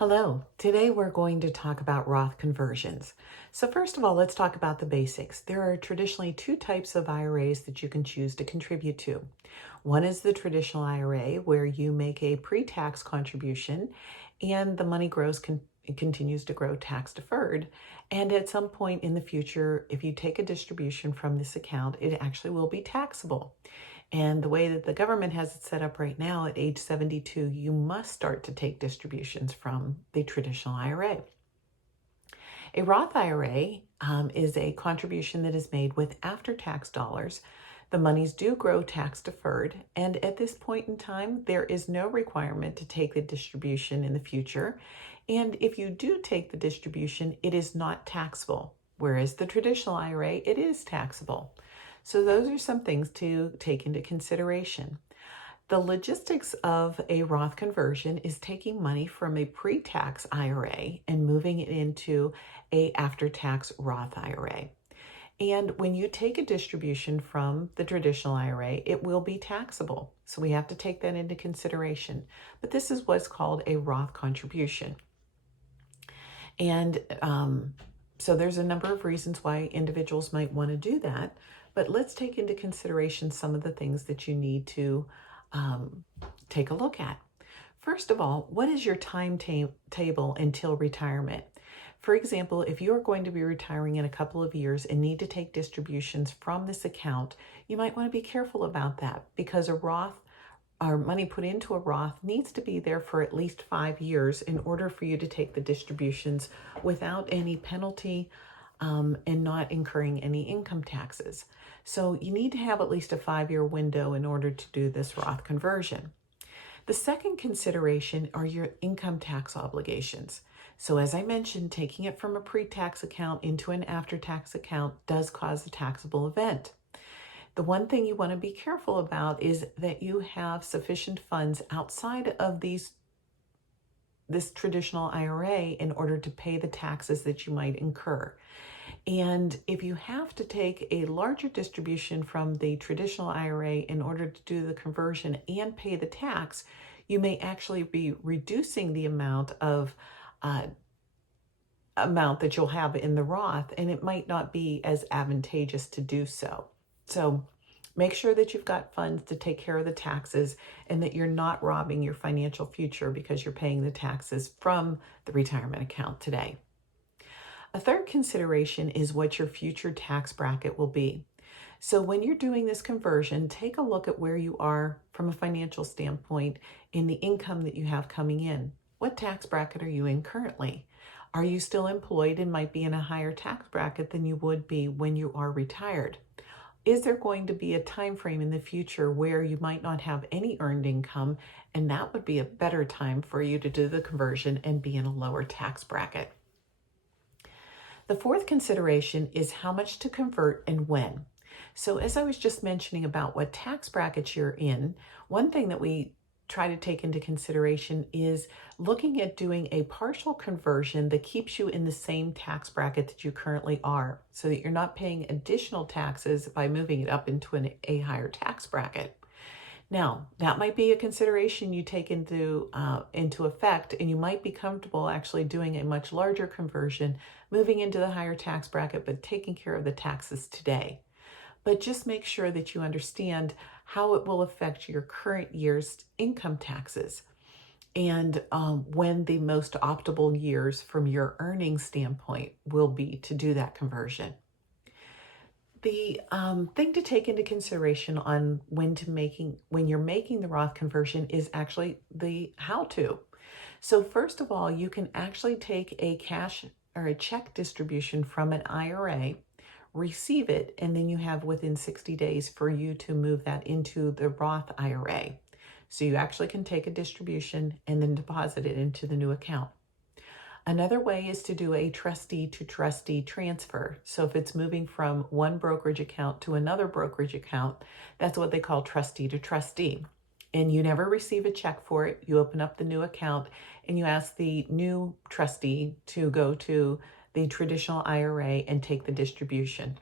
Hello, today we're going to talk about Roth conversions. So first of all, let's talk about the basics. There are traditionally two types of IRAs that you can choose to contribute to. One is the traditional IRA where you make a pre-tax contribution and the money continues to grow tax deferred. And at some point in the future, if you take a distribution from this account, it actually will be taxable. And the way that the government has it set up right now, at age 72, you must start to take distributions from the traditional IRA. A Roth IRA is a contribution that is made with after-tax dollars. The monies do grow tax deferred, and at this point in time, there is no requirement to take the distribution in the future. And if you do take the distribution, it is not taxable, whereas the traditional IRA, it is taxable. So those are some things to take into consideration. The logistics of a Roth conversion is taking money from a pre-tax IRA and moving it into a after-tax Roth IRA. And when you take a distribution from the traditional IRA, it will be taxable. So we have to take that into consideration. But this is what's called a Roth contribution. And so there's a number of reasons why individuals might want to do that. But let's take into consideration some of the things that you need to take a look at. First of all, what is your timetable until retirement? For example, if you are going to be retiring in a couple of years and need to take distributions from this account, you might want to be careful about that because a Roth or money put into a Roth needs to be there for at least 5 years in order for you to take the distributions without any penalty and not incurring any income taxes. So you need to have at least a 5-year window in order to do this Roth conversion. The second consideration are your income tax obligations. So as I mentioned, taking it from a pre-tax account into an after-tax account does cause a taxable event. The one thing you want to be careful about is that you have sufficient funds outside of this traditional IRA in order to pay the taxes that you might incur. And if you have to take a larger distribution from the traditional IRA in order to do the conversion and pay the tax, you may actually be reducing the amount that you'll have in the Roth, and it might not be as advantageous to do so. So make sure that you've got funds to take care of the taxes and that you're not robbing your financial future because you're paying the taxes from the retirement account today. A third consideration is what your future tax bracket will be. So when you're doing this conversion, take a look at where you are from a financial standpoint in the income that you have coming in. What tax bracket are you in currently? Are you still employed and might be in a higher tax bracket than you would be when you are retired? Is there going to be a time frame in the future where you might not have any earned income, and that would be a better time for you to do the conversion and be in a lower tax bracket? The fourth consideration is how much to convert and when. So as I was just mentioning about what tax brackets you're in, one thing that we try to take into consideration is looking at doing a partial conversion that keeps you in the same tax bracket that you currently are, so that you're not paying additional taxes by moving it up into a higher tax bracket. Now, that might be a consideration you take into effect, and you might be comfortable actually doing a much larger conversion, moving into the higher tax bracket, but taking care of the taxes today. But just make sure that you understand how it will affect your current year's income taxes and when the most optimal years from your earnings standpoint will be to do that conversion. The thing to take into consideration on when you're making the Roth conversion is actually the how to. So first of all, you can actually take a cash or a check distribution from an IRA, receive it, and then you have within 60 days for you to move that into the Roth IRA. So you actually can take a distribution and then deposit it into the new account. Another way is to do a trustee to trustee transfer. So if it's moving from one brokerage account to another brokerage account, that's what they call trustee to trustee. And you never receive a check for it. You open up the new account and you ask the new trustee to go to the traditional IRA and take the distribution.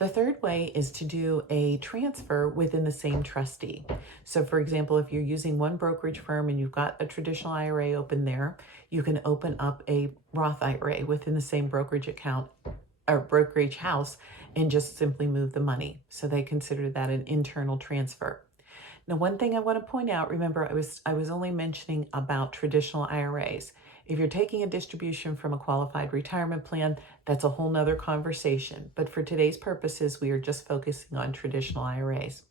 The third way is to do a transfer within the same trustee. So for example, if you're using one brokerage firm and you've got a traditional IRA open there, you can open up a Roth IRA within the same brokerage account or brokerage house and just simply move the money. So they consider that an internal transfer. Now, one thing I want to point out, remember I was only mentioning about traditional IRAs. If you're taking a distribution from a qualified retirement plan, that's a whole nother conversation. But for today's purposes, we are just focusing on traditional IRAs.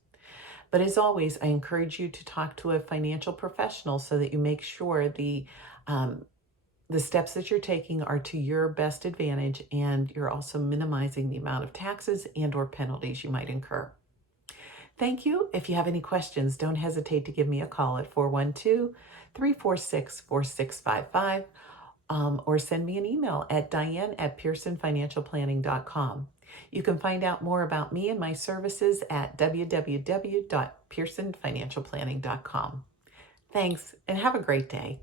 But as always, I encourage you to talk to a financial professional so that you make sure the steps that you're taking are to your best advantage, and you're also minimizing the amount of taxes and or penalties you might incur. Thank you. If you have any questions, don't hesitate to give me a call at 412-346-4655 or send me an email at diane@pearsonfinancialplanning.com. You can find out more about me and my services at www.pearsonfinancialplanning.com. Thanks, and have a great day.